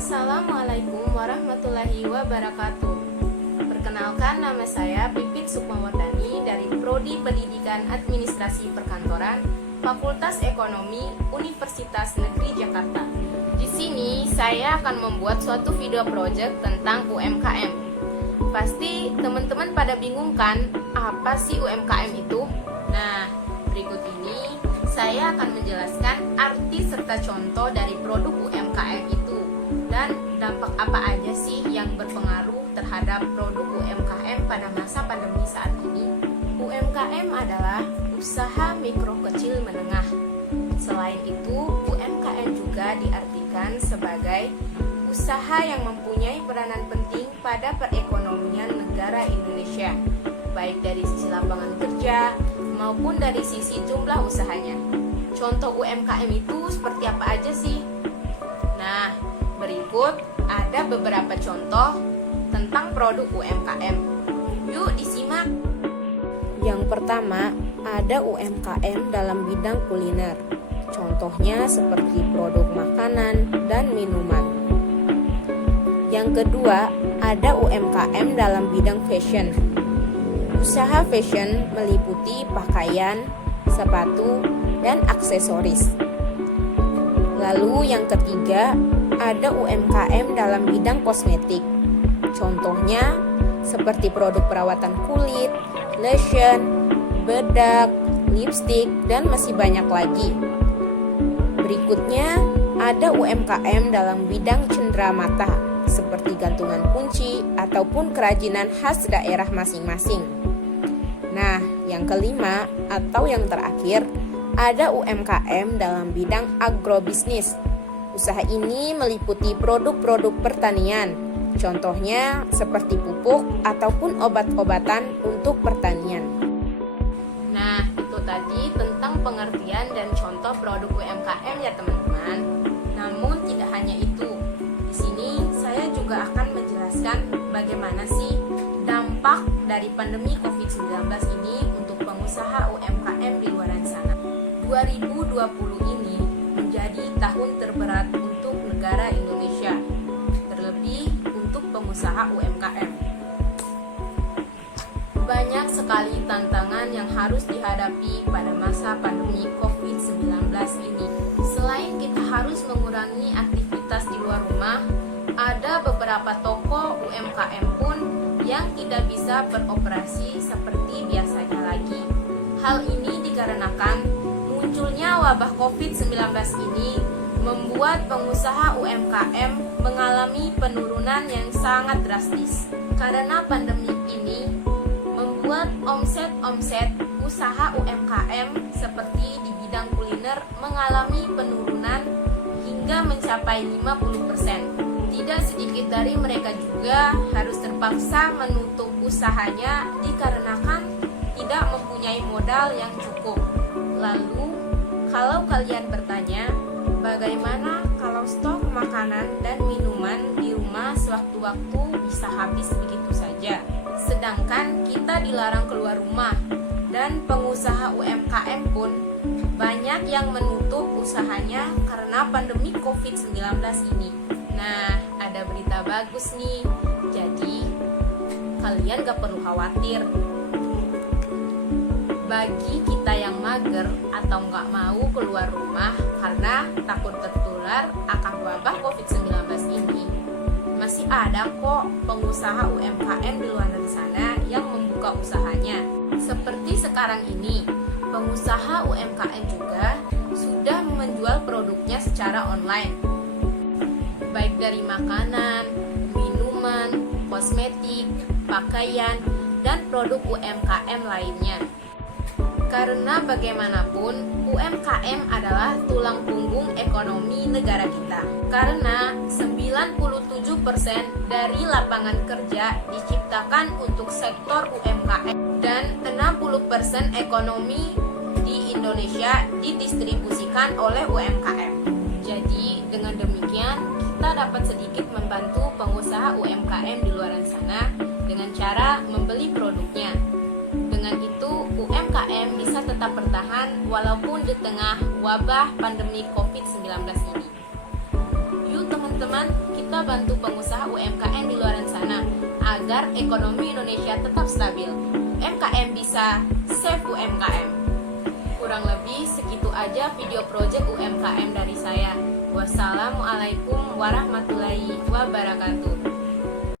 Assalamualaikum warahmatullahi wabarakatuh. Perkenalkan, nama saya Pipit Sukmawardani dari Prodi Pendidikan Administrasi Perkantoran, Fakultas Ekonomi, Universitas Negeri Jakarta. Di sini saya akan membuat suatu video project tentang UMKM. Pasti teman-teman pada bingung kan, apa sih UMKM itu? Nah, berikut ini saya akan menjelaskan arti serta contoh dari produk UMKM itu dan dampak apa aja sih yang berpengaruh terhadap produk UMKM pada masa pandemi saat ini. UMKM adalah usaha mikro kecil menengah. Selain itu, UMKM juga diartikan sebagai usaha yang mempunyai peranan penting pada perekonomian negara Indonesia, baik dari sisi lapangan kerja maupun dari sisi jumlah usahanya. Contoh UMKM itu seperti apa aja sih? Nah, berikut ada beberapa contoh tentang produk UMKM. Yuk disimak. Yang pertama, ada UMKM dalam bidang kuliner. Contohnya seperti produk makanan dan minuman. Yang kedua, ada UMKM dalam bidang fashion. Usaha fashion meliputi pakaian, sepatu, dan aksesoris. Lalu yang ketiga, ada UMKM dalam bidang kosmetik. Contohnya seperti produk perawatan kulit, lotion, bedak, lipstik, dan masih banyak lagi. Berikutnya, ada UMKM dalam bidang cenderamata, seperti gantungan kunci ataupun kerajinan khas daerah masing-masing. Nah, yang kelima atau yang terakhir, ada UMKM dalam bidang agrobisnis. Usaha ini meliputi produk-produk pertanian, contohnya seperti pupuk ataupun obat-obatan untuk pertanian. Nah, itu tadi tentang pengertian dan contoh produk UMKM ya teman-teman. Namun tidak hanya itu. Di sini saya juga akan menjelaskan bagaimana sih dampak dari pandemi COVID-19 ini untuk pengusaha UMKM di luar sana. 2020 ini menjadi tahun terberat untuk negara Indonesia, terlebih untuk pengusaha UMKM. Banyak sekali tantangan yang harus dihadapi pada masa pandemi COVID-19 ini. Selain kita harus mengurangi aktivitas di luar rumah, ada beberapa toko UMKM pun yang tidak bisa beroperasi seperti biasanya lagi. Hal ini dikarenakan munculnya wabah COVID-19 ini membuat pengusaha UMKM mengalami penurunan yang sangat drastis. Karena pandemi ini membuat omset usaha UMKM seperti di bidang kuliner mengalami penurunan hingga mencapai 50%. Tidak sedikit dari mereka juga harus terpaksa menutup usahanya dikarenakan tidak mempunyai modal yang cukup. Lalu, kalau kalian bertanya, bagaimana kalau stok makanan dan minuman di rumah sewaktu-waktu bisa habis begitu saja? Sedangkan kita dilarang keluar rumah dan pengusaha UMKM pun banyak yang menutup usahanya karena pandemi COVID-19 ini. Nah, ada berita bagus nih. Jadi, kalian gak perlu khawatir. Bagi kita yang mager atau gak mau keluar rumah karena takut tertular akan wabah COVID-19 ini, masih ada kok pengusaha UMKM di luar sana yang membuka usahanya. Seperti sekarang ini, pengusaha UMKM juga sudah menjual produknya secara online, baik dari makanan, minuman, kosmetik, pakaian, dan produk UMKM lainnya. Karena bagaimanapun, UMKM adalah tulang punggung ekonomi negara kita. Karena 97% dari lapangan kerja diciptakan untuk sektor UMKM dan 60% ekonomi di Indonesia didistribusikan oleh UMKM. Jadi, dengan demikian kita dapat sedikit membantu pengusaha UMKM di luar sana dengan cara membeli produknya. Dengan itu, UMKM bisa tetap bertahan walaupun di tengah wabah pandemi COVID-19 ini. Yuk teman-teman, teman-teman, kita bantu pengusaha UMKM di luar sana agar ekonomi Indonesia tetap stabil. UMKM bisa, save UMKM. Kurang lebih segitu aja video project UMKM dari saya. Wassalamualaikum warahmatullahi wabarakatuh.